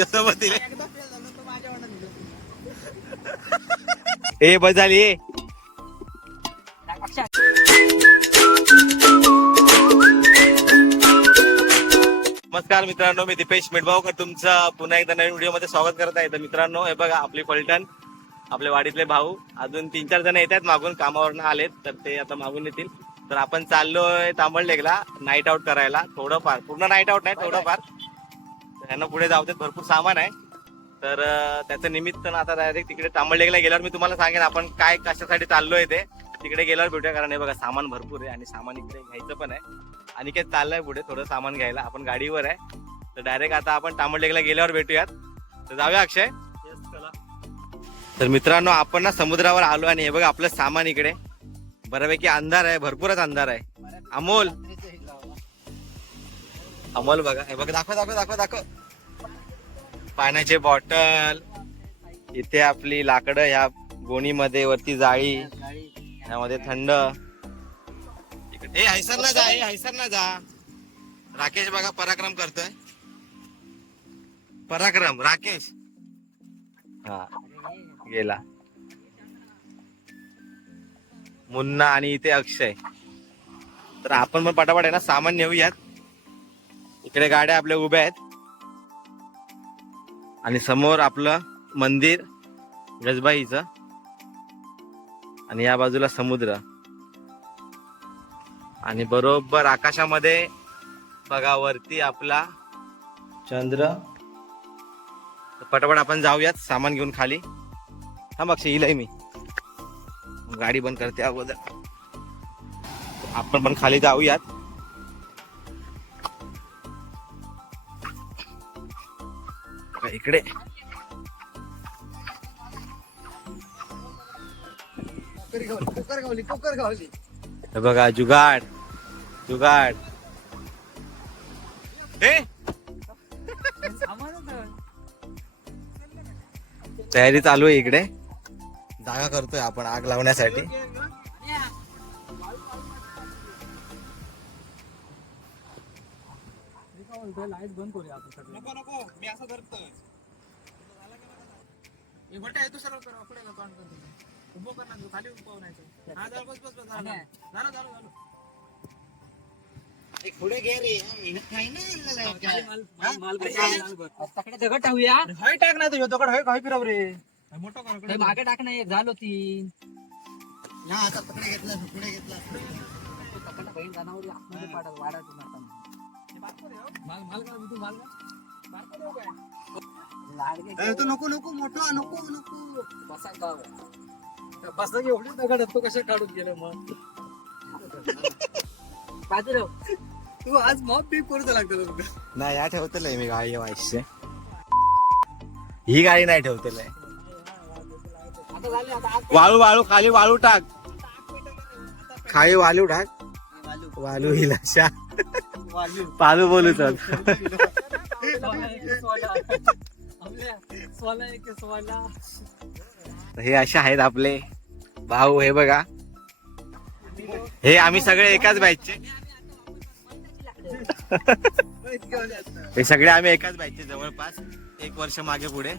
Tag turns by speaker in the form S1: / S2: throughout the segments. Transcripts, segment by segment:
S1: आमच्यासोबत दिले ए बस झाली. नमस्कार मित्रांनो मी दीपेश मिडभावकर तुमचं पुन्हा एकदा नवीन व्हिडिओमध्ये स्वागत करत आहे. तर मित्रांनो हे बघा आपली फलटण आपले वाडीतले भाऊ. अजून तीन चार जण येत आहेत मागून कामावरनं आलेत तर ते आता मागून येतील. तर आपण चाललोय तांबडलेगला नाईट आउट करायला. थोडंफार पूर्ण नाईट आउट नाही थोडंफार. तर ह्यांना पुढे जाऊ देत भरपूर सामान आहे. तर त्याचं निमित्त आता डायरेक्ट तिकडे तांबडलेगला गेल्यावर मी तुम्हाला सांगेन आपण काय कशासाठी चाललोय ते. तिकडे गेल्यावर भेटूया कारण हे बघा सामान भरपूर आहे आणि सामान इकडे घ्यायचं पण आहे. आणि काय चाललंय पुढे थोडं सामान घ्यायला आपण गाडीवर आहे. तर डायरेक्ट आता आपण तांबडलेगला गेल्यावर भेटूयात. तर जाऊया अक्षय. तर मित्रांनो आपण ना समुद्रावर आलो आणि हे बघा आपलं सामान इकडे. बऱ्यापैकी अंधार आहे भरपूरच अंधार आहे. अमोल. अमोल बघा. हे बघा दाखव दाखव दाखव दाखव. पाण्याचे बॉटल इथे आपली लाकडं ह्या गोणीमध्ये वरती जाळी ह्यामध्ये थंड. हे हैसर ना जा हे हैसर ना जा. राकेश बघा पराक्रम करतोय. पराक्रम राकेश. हा गेला. मुन्ना आणि इथे अक्षय. तर आपण पण पटापट आहे ना सामान नेऊयात. इकडे गाड्या आपल्या उभ्या आहेत. आणि समोर आपलं मंदिर गजबाईचं आणि या बाजूला समुद्र. आणि बरोबर आकाशामध्ये बघा वरती आपला चंद्र. पटापट आपण जाऊयात सामान घेऊन खाली. थांब अक्षय येईल मी. गाडी बंद करते अगोदर. आपण पण खाली जाऊयात. इकडे. हे बघा जुगाड. जुगाड. तयारी चालू आहे इकडे. जागा करतोय आपण आग लावण्यासाठी.
S2: लाइट बंद करूया आपण
S1: नको नको. मी असं धरतोय.
S2: हे बटे आहे तू सरळ कर पुढे का तोंड कर उभं कर ना तू खाली उभं नाही हा झालं बस बस बस झालं झालं झालं. झालं
S1: पुढे घे रे. मेहनत नाही
S2: दगड टाकूया. हय टाक नाही तुझ्या दगड हय फिरव रे. मोठं कर मागे टाक नाही झालो तीन.
S1: आता पकडे घेतला पुढे घेतला.
S2: बहीण आतमध्ये वाढायचं मारताना माल माल का तू माल का बारका देऊ काय
S1: तो नको नको मोठा नको नको.
S2: बसा बस एवढी दगड तू कसे काढून गेलो मग? बाजूला तू आज मॉप बी करू लागतो तुला
S1: नाही या ठेवतलंय मी गाडी वाईसचे. ही गाडी नाही ठेवतलंय.
S2: आता झाले आता आज
S1: वाळू वाळू खाली वाळू टाक. खाली वाळू टाक.
S2: वालू
S1: वाळू हिला शा
S2: वालू.
S1: पालू बोलू चल. हे असे आहेत आपले भाऊ हे बघा. हे आम्ही सगळे एकाच बॅचचे. हे सगळे आम्ही एकाच बॅचचे जवळपास एक वर्ष मागे पुढे.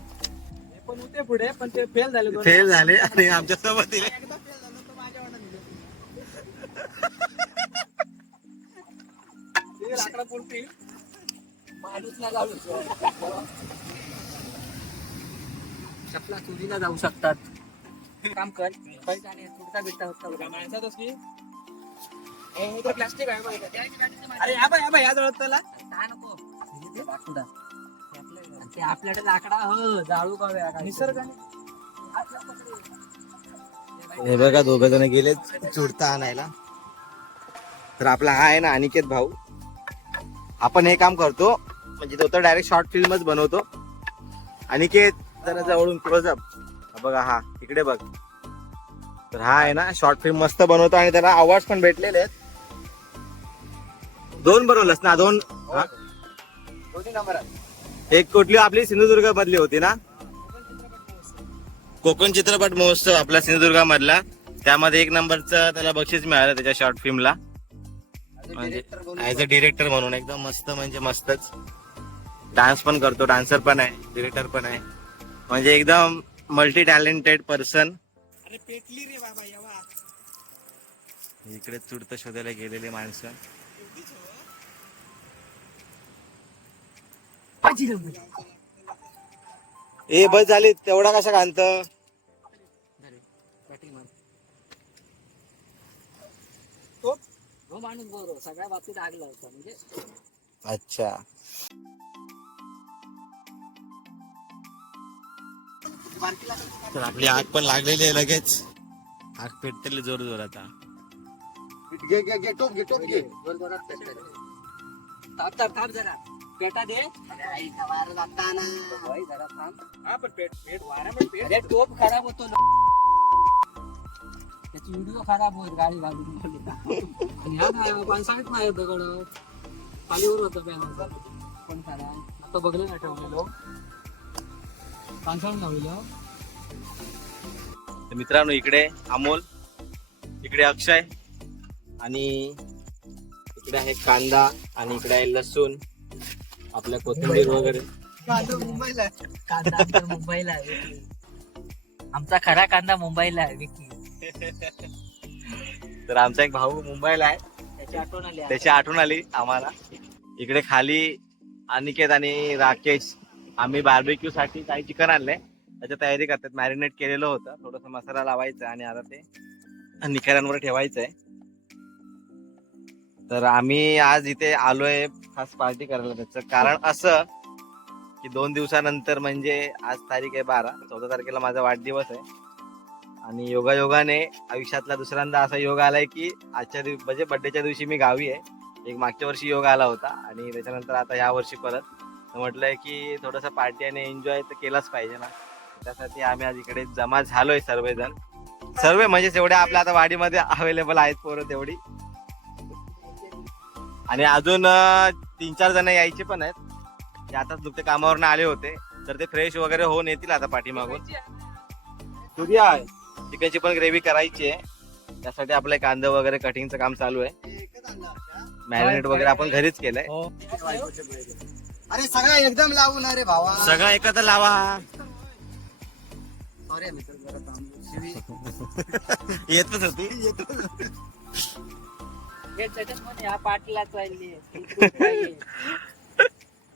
S2: पण होते पुढे पण ते फेल झाले
S1: फेल झाले आणि आमच्यासोबत दिले
S2: पुरतील. माणूस ना चपला चोरीला जाऊ शकतात. काम कर. होता. माणसातच की हे प्लास्टिक आहे बघ. इकडे. अरे या बाय या बाय या जवळ त्याला. काय नको? हे बाकुडा. ते आपल्याकडे लाकडा हो जाळू का निसर्गाने.
S1: हे बघा दोघ जण गेले चुडता आणायला. तर आपला हा आहे ना अनिकेत भाऊ. आपण हे काम करतो. म्हणजे तो तर डायरेक्ट शॉर्ट फिल्मच बनवतो. अनिकेत जरा जवळून क्लोजअप बघा हा इकडे बघ. तर हा आहे ना शॉर्ट फिल्म मस्त बनवतो आणि त्याला अवॉर्ड पण भेटलेले आहेत. दोन बनवलंस ना दोन?
S2: नंबर
S1: एक कुठली? आपली सिंधुदुर्ग मधली होती ना? कोकण चित्रपट महोत्सव आपला सिंधुदुर्ग मधला. त्यामध्ये एक नंबरचं त्याला बक्षीस मिळालं त्याच्या शॉर्ट फिल्मला म्हणजे ऍज अ डिरेक्टर म्हणून एकदम मस्त म्हणजे मस्तच. डान्स पण करतो डान्सर पण आहे डिरेक्टर पण आहे. म्हणजे एकदम मल्टी टॅलेंटेड पर्सन
S2: अरे पेटली रे बाबा येवा
S1: इकडे चुडत शोधायला गेलेले माणसं. ए बस झाली. तेवढा कशा कांत
S2: हो. माणूस बरोबर. सगळ्या बाबतीत आग लावतो म्हणजे.
S1: अच्छा. तर आपली आग पण लागलेली आहे लगेच. आग पेटतेली जोर जोरात
S3: घे घे घे टोप घे टोप घे.
S2: थांब थांब थांब जरा. पेटा दे. भाई, जरा थांब. हा पण पेट पेट वारा पण पेट. अरे टोप खराब होतो ना. त्याची व्हिडिओ खराब होईल गाडी घालून आणि हा ना पानसाळीत नाही होतं बॅनरचा पण खरा? आता बघलं ना ठेवलेलो.
S1: तर मित्रांनो इकडे अमोल इकडे अक्षय आणि इकडे आहे कांदा आणि इकडे आहे लसूण आपल्या कोथिंबीर वगैरे.
S3: मुंबईला
S2: कांदा मुंबईला आहे विकी. आमचा खरा कांदा मुंबईला आहे विकी.
S1: तर आमचा एक भाऊ मुंबईला आहे.
S2: त्याची आठवण आली आता.
S1: त्याची आठवण आली आम्हाला. इकडे खाली अनिकेत आणि राकेश आम्ही बार्बेक्यू साठी काही चिकन आणलंय. त्याची तयारी करतात. मॅरिनेट केलेलं होतं. थोडस मसाला लावायचा आणि आता ते निखाऱ्यांवर ठेवायचंय. तर आम्ही आज इथे आलोय खास पार्टी करायला त्याचं. कारण असं की दोन दिवसानंतर म्हणजे आज तारीख आहे बारा. चौदा तारखेला माझा वाढदिवस आहे. आणि योगायोगाने आयुष्यातला दुसऱ्यांदा असा योग आलाय की आजच्या दिवशी म्हणजे बर्थडेच्या दिवशी मी गावी आहे. एक मागच्या वर्षी योग आला होता. आणि त्याच्यानंतर आता या वर्षी परत म्हटलंय की थोडस पार्टी आणि एन्जॉय तर केलाच पाहिजे ना. त्यासाठी आम्ही आज इकडे जमा झालोय सर्वजण. सर्व म्हणजे जेवढे आपल्या आता वाडीमध्ये अवेलेबल आहेत पोरं तेवढी. आणि अजून तीन चार जण यायचे पण आहेत. ते आता दुसऱ्या कामावरनं आले होते. तर ते फ्रेश वगैरे होऊन येतील आता पाठीमागून. तुझी आहे. चिकनची पण ग्रेव्ही करायची आहे. त्यासाठी आपलं कांदा वगैरे कटिंगचं काम चालू आहे. मॅरिनेट वगैरे आपण घरीच केलंय.
S2: हो.
S3: अरे सगळा एकदम लावून अरे भावा.
S1: सगळं एकत्र लावा.
S3: सॉरी मित्र जरा थांबलो. शिवी.
S1: येतच होती.
S2: हे हा पाटला चालली.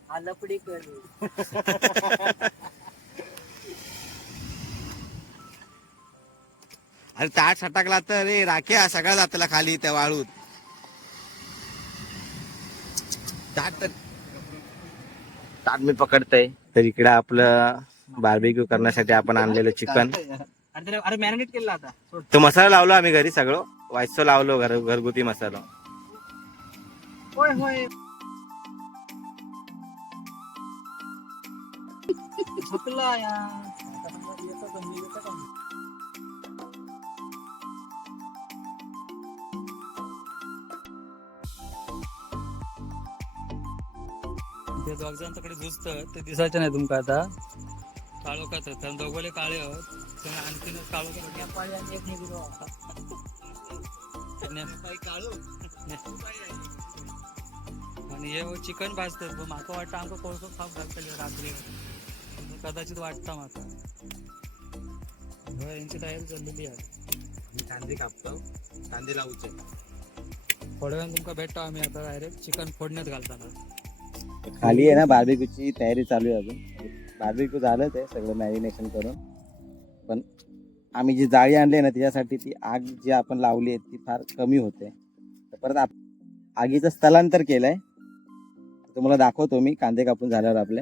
S2: हा लपडी कर.
S1: अरे ताट सटाकला तर रे राखे हा सगळा जातला खाली त्या वाळूत. ताट तर ताट मी पकडतय. तर इकडे आपलं बार्बिक्यू करण्यासाठी आपण आणलेलं चिकन
S2: अरे मॅरिनेट केलं आता.
S1: तो मसाला लावलो आम्ही घरी सगळं. वायसो लावलो घर घरगुती मसाला.
S2: होय होय. झोपला
S4: ते दोघ जण तिकडे झुजत ते दिसायचे नाही तुमका आता. काळोखात कारण दोघले काळे त्यांना आणखीन
S2: नेपाळी आणि.
S4: आणि हे चिकन भाजतात पण म्हाका वाटतं आमका कोळसो खाप घालतले रात्री. कदाचित वाटतं होय यांची तयारी चाललेली आहे.
S1: कांदे कापतो. कांदे लावचे.
S4: थोड्या वेळाने तुमका भेटतो आम्ही आता डायरेक्ट चिकन फोडण्यात घालताना.
S1: खाली आहे ना बार्बेक्यूची तयारी चालू आहे अजून. बार्बिक्यू झालंच आहे सगळं मॅरिनेशन करून. पण आम्ही जी जाळी आणली आहे ना त्याच्यासाठी ती आग जी आपण लावली आहे ती फार कमी होते. तर परत आप आगीचं स्थलांतर केलंय. तुम्हाला दाखवतो मी कांदे कापून झाल्यावर आपले.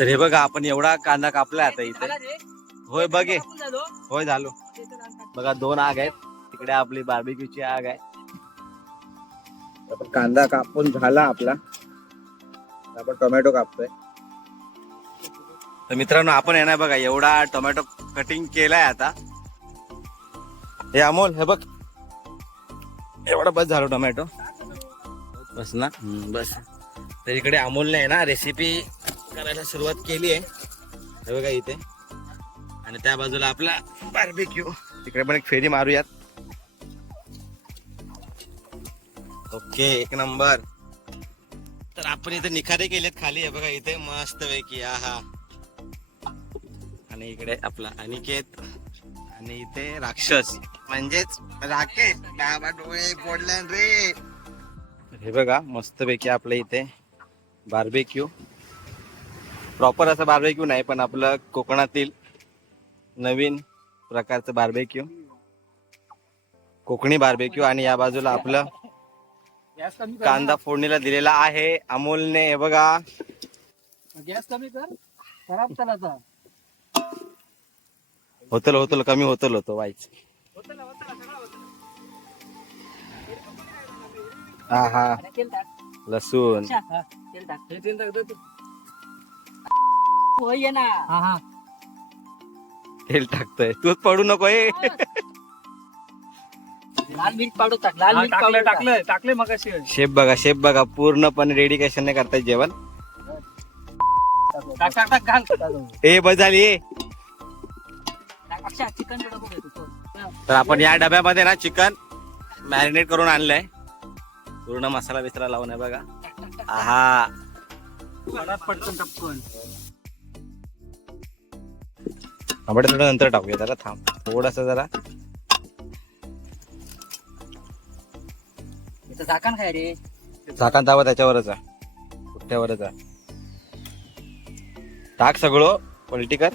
S1: तर हे बघा आपण एवढा कांदा कापलाय आता इथे. होय बघे. होय झालो. बघा दोन आग आहेत. तिकडे आपली बार्बिक्यूची आग आहे. आपण कांदा कापून झाला आपला. आपण टोमॅटो कापतोय. तर मित्रांनो आपण येणार बघा एवढा टोमॅटो कटिंग केलाय आता. हे अमोल हे बघ. एवढा बस झालो टोमॅटो बस ना. हम्म, बस. तर इकडे अमोलने आहे ना रेसिपी करायला सुरुवात केली आहे. हे बघा इथे. आणि त्या बाजूला आपला बार्बिक्यू तिकडे पण एक फेरी मारूयात. ओके. एक नंबर. तर आपण इथे निखारे केलेत खाली. आहे बघा इथे मस्त पैकी आहा. आणि इकडे आपला अनिकेत आणि इथे राक्षस. म्हणजेच राकेश. बाबा डोळे फोडले रे. हे बघा मस्त पैकी आपल्या इथे बार्बेक्यू प्रॉपर असं बार्बेक्यू नाही पण आपलं कोकणातील नवीन प्रकारचं बार्बेक्यू कोकणी बार्बेक्यू आणि या बाजूला आपलं
S2: गॅस कमी कर
S1: कांदा फोडणीला दिलेला आहे. अमोलने हे बघा.
S2: गॅस कमी कर. खराब झाला
S1: होतल होतल कमी होतल होतो वाईच. हा हा. लसूण.
S2: अच्छा, तेल टाक. तेल टाक तू. होय ये ना. हा हा.
S1: तेल टाकतोय. तूच पडू नको हे
S2: लाल मिर्च पावडर टाक लाल मिर्च पावडर टाकलं
S4: टाकले मग
S1: शेफ बघा शेफ बघा पूर्णपणे डेडिकेशन करताय जेवण.
S2: टाक टाक टाक घाल.
S1: ए बस झाली ए.
S2: चिकन
S1: तर आपण या डब्यामध्ये ना चिकन मॅरिनेट करून आणलंय. पूर्ण मसाला बिसाला लावून आहे बघा. आहा.
S2: पटकन टपकन.
S1: आपण थोडं नंतर टाकूया जरा थांब. थोडस जरा.
S2: इथं झाकण काय रे.
S1: झाकण दावा त्याच्यावरच आहे पुठ्यावरच आहे टाक सगळं पलटी कर.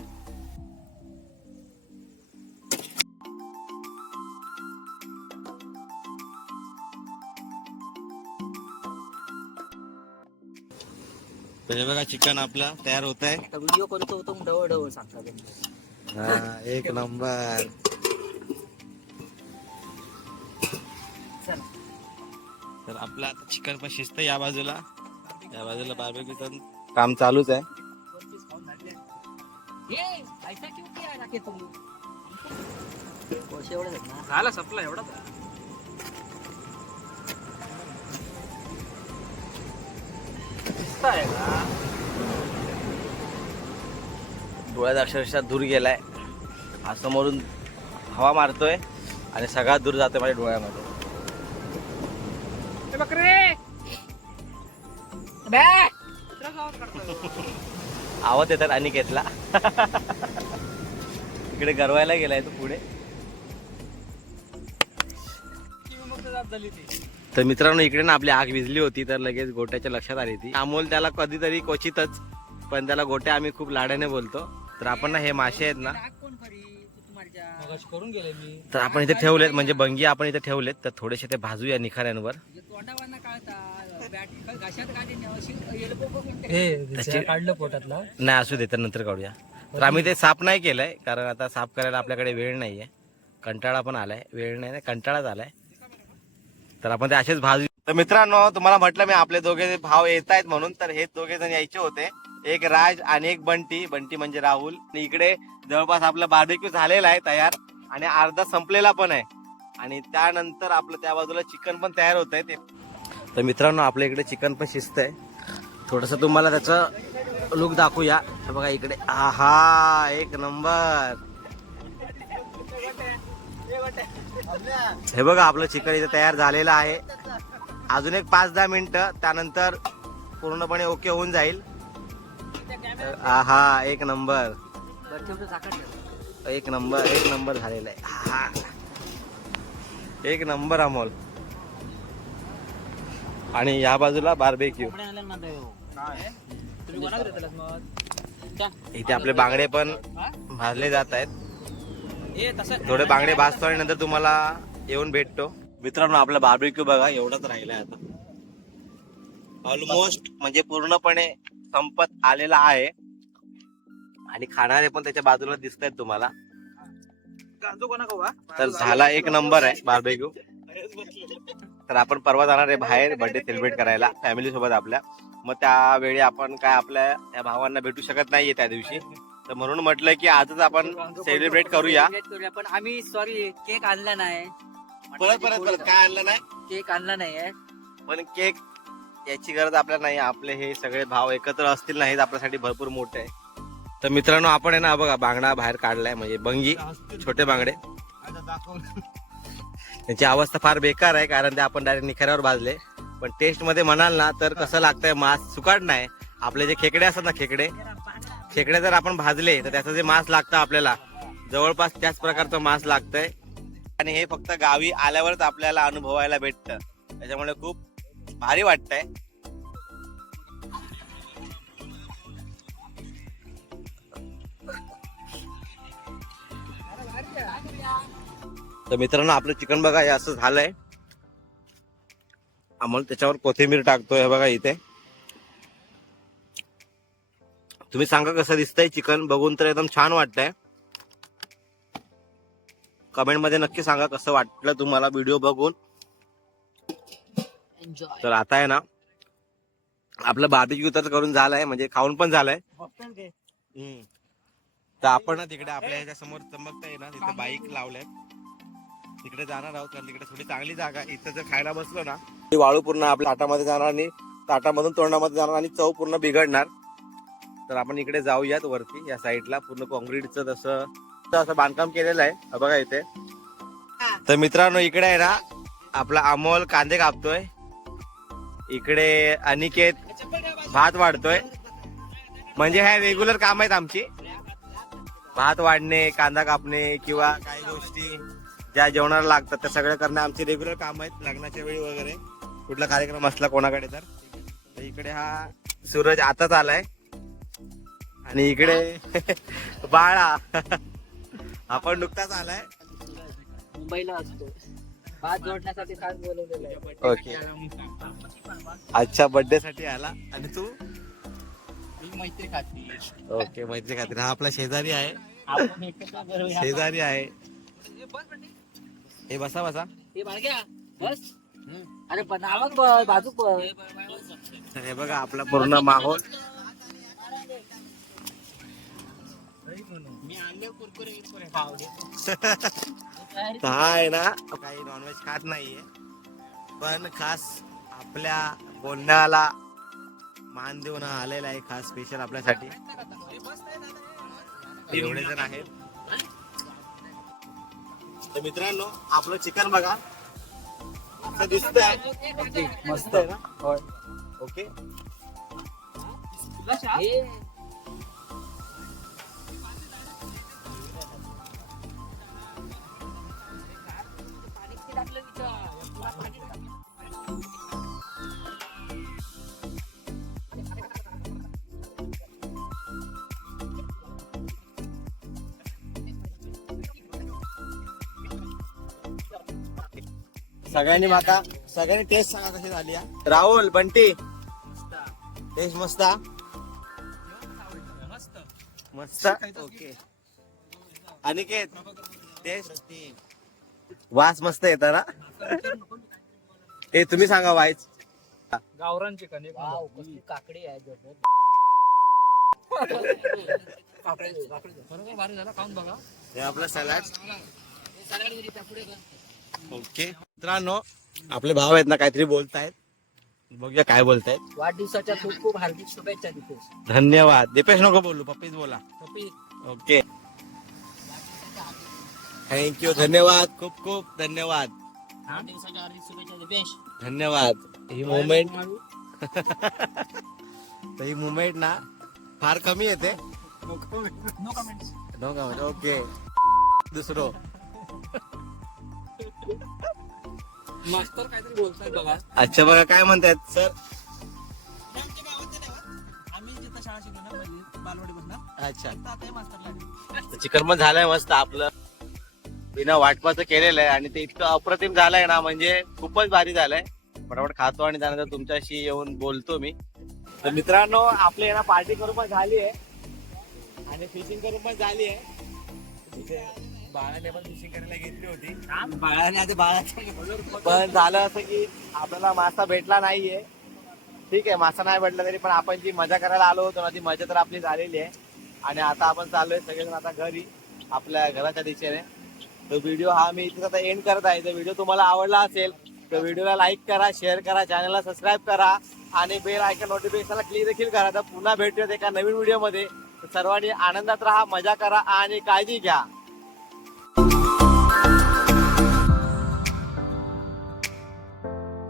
S1: बघा चिकन आपलं तयार होत आहे
S2: व्हिडिओ करतो होतो डवळ डवळ सांगता.
S1: एक नंबर
S2: चल
S1: तर आपलं आता चिकन पण शिजतं या बाजूला या बाजूला बार्बेक्यूचं काम चालूच आहे
S2: झाले. पैसे एवढे आहेत ना?
S1: डोळ्यात अक्षरशः दूर गेलाय. हा समोरून हवा मारतोय आणि सगळा दूर जातोय माझ्या डोळ्यामध्ये. आवाज येतात अनिकेतला. इकडे गरवायला गेलाय तो पुढे. तर मित्रांनो इकडे ना आपली आग विझली होती तर लगेच गोट्याच्या लक्षात आली ती. अमोल त्याला कधीतरी क्वचितच पण त्याला गोट्या आम्ही खूप लाडाने बोलतो. तर आपण ना हे मासे आहेत ना तर आपण इथे ठेवलेत म्हणजे बंगी आपण इथे ठेवलेत तर थोडेसे ते भाजूया निखाऱ्यांवर.
S4: काढलं पोटातला.
S1: नाही असू दे तर नंतर काढूया. तर आम्ही ते साफ नाही केलंय कारण आता साफ करायला आपल्याकडे वेळ नाहीये. कंटाळा पण आलाय वेळ नाही कंटाळाच आलाय. तर आपण ते असेच भाजू तर मित्रांनो तुम्हाला म्हटलं मी आपले दोघे भाव येत आहेत म्हणून तर हे दोघे जण यायचे होते. एक राज आणि एक बंटी. बंटी म्हणजे राहुल. आणि इकडे जवळपास आपलं बार्बेक्यू झालेला आहे तयार. आणि अर्धा संपलेला पण आहे. आणि त्यानंतर आपलं त्या बाजूला चिकन पण तयार होत आहे ते. तर मित्रांनो आपल्या इकडे चिकन पण शिजत आहे थोडस तुम्हाला त्याचं लुक दाखवूया. हे बघा इकडे. आहा एक नंबर. हे बघा आपलं चिकन इथे तयार झालेलं आहे. अजून एक पाच दहा मिनिटं. त्यानंतर पूर्णपणे ओके होऊन जाईल. आहा एक नंबर. एक नंबर एक नंबर झालेला आहे. एक नंबर अमोल. आणि या बाजूला बार्बेक्यू
S2: चा.
S1: इथे आपले बांगडे पण भाजले जात आहेत.
S2: ए, तसं-
S1: थोडे बांगडे भाजतो आणि नंतर तुम्हाला येऊन भेटतो. मित्रांनो आपला बार्बिक्यू बघा एवढाच राहिलाय आता. ऑलमोस्ट म्हणजे पूर्णपणे संपत आलेला आहे. आणि खाणारे पण त्याच्या बाजूला दिसत आहेत तुम्हाला तर झाला एक नंबर आहे बार्बेक्यू तर आपण परवा जाणार आहे बाहेर बर्थडे सेलिब्रेट करायला फॅमिली सोबत आपल्या. मग त्यावेळी आपण काय आपल्या या भावांना भेटू शकत नाहीये त्या दिवशी. तर म्हणून म्हटलं की आजच आपण सेलिब्रेट करूया.
S2: पण आम्ही सॉरी केक आणला नाही.
S1: परत परत परत काय आणलं नाही?
S2: केक आणला नाहीये.
S1: पण केक याची गरज आपल्याला नाही. आपले हे सगळे भाव एकत्र असतील नाही आपल्यासाठी भरपूर मोठे आहे. तर मित्रांनो आपण आहे ना बघा बांगडा बाहेर काढलाय म्हणजे बंगी छोटे बांगडे. त्यांची अवस्था फार बेकार आहे कारण ते आपण डायरेक्ट निखाऱ्यावर भाजले. पण टेस्टमध्ये म्हणाल ना तर कसं लागतंय मास सुकाट नाही. आपले जे खेकडे असतात ना खेकडे खेकडे जर आपण भाजले तर त्याचं जे मांस लागतं आपल्याला जवळपास त्याच प्रकारचं मांस लागतंय. आणि हे फक्त गावी आल्यावरच आपल्याला अनुभवायला भेटतं. त्याच्यामुळे खूप भारी वाटतंय. तर मित्रांनो आपलं चिकन बघा हे असं झालंय. आम्हाला त्याच्यावर कोथिंबीर टाकतोय बघा इथे. तुम्ही सांगा कसं दिसतंय चिकन बघून तर एकदम छान वाटतंय. कमेंटमध्ये नक्की सांगा कसं वाटलं तुम्हाला व्हिडिओ बघून. तर आता आहे ना आपलं बार्बिक्यू तर करून झालंय म्हणजे खाऊन पण झालंय. हम्म. तर आपण ना तिकडे आपल्या ह्याच्या समोर चमकता ना तिथे बाईक लावल्यात तिकडे जाणार आहोत कारण तिकडे थोडी चांगली जागा आहे. इथं जर खायला बसलो ना ती वाळू पूर्ण आपल्या ताटामध्ये जाणार आणि ताटामधून तोंडामध्ये जाणार आणि चव पूर्ण बिघडणार. तर आपण इकडे जाऊयात वरती या साईडला पूर्ण कॉन्क्रीटचं तसं तसं असं बांधकाम केलेलं आहे. हा बघा इथे. तर मित्रांनो इकडे आहे ना आपला अमोल कांदे कापतोय. इकडे अनिकेत भात वाढतोय. म्हणजे ह्या रेग्युलर काम आहेत आमची. भात वाढणे कांदा कापणे किंवा काही गोष्टी ज्या जेवणाला लागतात त्या सगळं करणं आमचे रेग्युलर काम आहेत लग्नाच्या वेळी वगैरे. कुठला कार्यक्रम असला कोणाकडे तर. तर इकडे हा सूरज आताच आलाय. आणि इकडे बाळा. आपण नुकताच आलाय.
S2: मुंबईला असतो भात जोडण्यासाठी खास बोलवलेलं आहे.
S1: ओके. आजच्या बर्थडे साठी आला आणि तू?
S2: मैत्री खाती.
S1: ओके मैत्री खात्री हा आपला शेजारी आहे.
S2: आपण एकत्र करूया.
S1: शेजारी आहे. हे बसा बसा
S2: हे बाळग्या बस. अरे पण नावात बस बाजू बस
S1: तर हे बघा आपला पूर्ण माहोल.
S2: मी आणले कुरकुरे बिरकुरे खाऊ दे.
S1: तर हा आहे ना काही नॉनव्हेज खात नाहीये. पण खास आपल्या बोलण्याला मान देऊन हा आलेला आहे खास स्पेशल आपल्यासाठी. एवढे जण आहेत. तर मित्रांनो आपलं चिकन बघा. असं दिसतंय. मस्त आहे ना? ओके. सगळ्यांनी माका सगळ्यांनी टेस्ट सांगा कशी झाली हा. राहुल बंटी. टेस्ट मस्त हा? मस्त. ओके अनिकेत टेस्ट वास मस्त येत ना? ए तुम्ही सांगा वाईच
S4: गावरान चिकन एक
S2: काकडी आहे.
S4: बरोबर भारी झाला खाऊन बघा.
S1: हे आपलं सॅलड ओके. मित्रांनो आपले भाव आहेत ना काहीतरी बोलतायत. बघूया काय बोलतायत.
S2: वाढदिवसाच्या खूप खूप हार्दिक शुभेच्छा दितेश
S1: धन्यवाद. दीपेश नको बोलू पप्पीच बोला.
S2: कपिल
S1: ओके. थँक्यू धन्यवाद. खूप खूप धन्यवाद.
S2: वाढदिवसाच्या हार्दिक शुभेच्छा दिपेश.
S1: धन्यवाद. ही मुवमेंट तर ही मुवमेंट ना फार कमी येते.
S2: No comments
S1: no comment okay दुसरं.
S4: मास्तर काहीतरी बोलताय बघा.
S1: अच्छा बघा काय म्हणतायत सर?
S2: आम्ही जिथं शाळा शिकलो ना पहिली बालवाडीपासून
S1: अच्छा.
S2: आता मास्तर
S1: पण झालंय मस्त आपलं. बिना वाटपाचं केलेलं आहे आणि ते इतकं अप्रतिम झालंय ना म्हणजे खूपच भारी झालंय. फटाफट खातो आणि त्यानंतर तुमच्याशी येऊन बोलतो मी. तर मित्रांनो आपली ना पार्टी करून पण झाली आहे. आणि फिशिंग करून पण झाली आहे. बाळाने पण फिशिंग करायला घेतली होती.
S2: बाळाने आता बाळाच्या
S1: पण झालं असं की आपल्याला मासा भेटला नाहीये. ठीक आहे मासा नाही भेटला तरी पण आपण जी मजा करायला आलो होतो ना ती मजा तर आपली झालेली आहे. आणि आता आपण चाललोय सगळेजण आता घरी आपल्या घराच्या दिशेने. तो व्हिडिओ हा मी इथे आता एंड करत आहे. तर व्हिडिओ तुम्हाला आवडला असेल तर व्हिडिओला लाईक करा शेअर करा चॅनलला सबस्क्राईब करा आणि बेल आयकन नोटिफिकेशनला क्लिक देखील करा. तर पुन्हा भेटूयात एका नवीन व्हिडिओमध्ये सर्वांनी आनंदात राहा मजा करा आणि काळजी घ्या.